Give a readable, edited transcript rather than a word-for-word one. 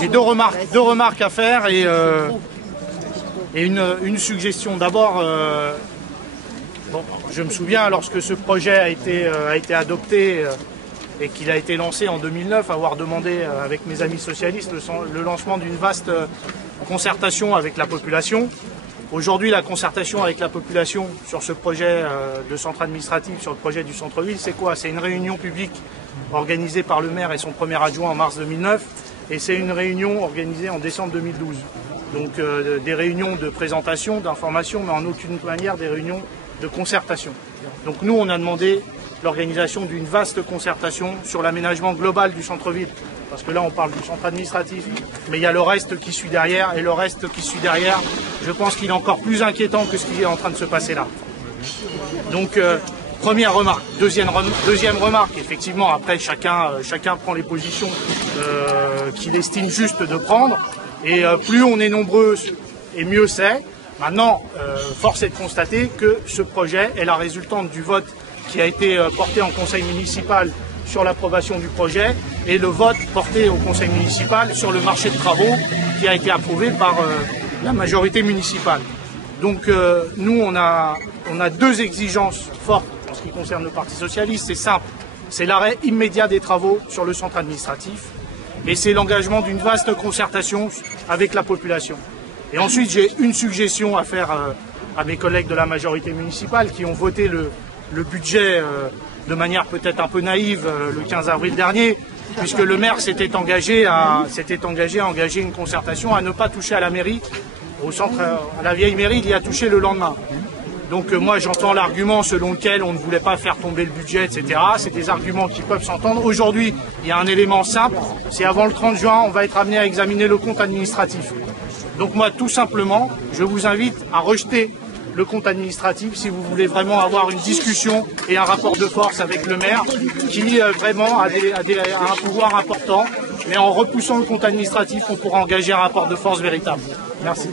J'ai deux remarques à faire et une suggestion. D'abord, je me souviens lorsque ce projet a été adopté et qu'il a été lancé en 2009, avoir demandé avec mes amis socialistes le lancement d'une vaste concertation avec la population. Aujourd'hui, la concertation avec la population sur ce projet de centre administratif, sur le projet du centre-ville, c'est quoi? C'est une réunion publique organisée par le maire et son premier adjoint en mars 2009, et c'est une réunion organisée en décembre 2012. Donc des réunions de présentation, d'information, mais en aucune manière des réunions de concertation. Donc nous, on a demandé l'organisation d'une vaste concertation sur l'aménagement global du centre-ville. Parce que là, on parle du centre administratif, mais il y a le reste qui suit derrière, et le reste qui suit derrière, je pense qu'il est encore plus inquiétant que ce qui est en train de se passer là. Donc, première remarque. Deuxième remarque, effectivement, après, chacun prend les positions qu'il estime juste de prendre, et plus on est nombreux, et mieux c'est. Maintenant, force est de constater que ce projet est la résultante du vote qui a été porté en conseil municipal sur l'approbation du projet et le vote porté au conseil municipal sur le marché de travaux qui a été approuvé par la majorité municipale. Donc nous, on a deux exigences fortes en ce qui concerne le Parti socialiste. C'est simple, c'est l'arrêt immédiat des travaux sur le centre administratif et c'est l'engagement d'une vaste concertation avec la population. Et ensuite, j'ai une suggestion à faire à mes collègues de la majorité municipale qui ont voté le budget de manière peut-être un peu naïve le 15 avril dernier, puisque le maire s'était engagé à engager une concertation, à ne pas toucher à la mairie, au centre, à la vieille mairie, il y a touché le lendemain. Donc moi j'entends l'argument selon lequel on ne voulait pas faire tomber le budget, etc. C'est des arguments qui peuvent s'entendre. Aujourd'hui, il y a un élément simple, c'est avant le 30 juin, on va être amené à examiner le compte administratif. Donc moi, tout simplement, je vous invite à rejeter le compte administratif si vous voulez vraiment avoir une discussion et un rapport de force avec le maire qui vraiment a un pouvoir important. Mais en repoussant le compte administratif, on pourra engager un rapport de force véritable. Merci.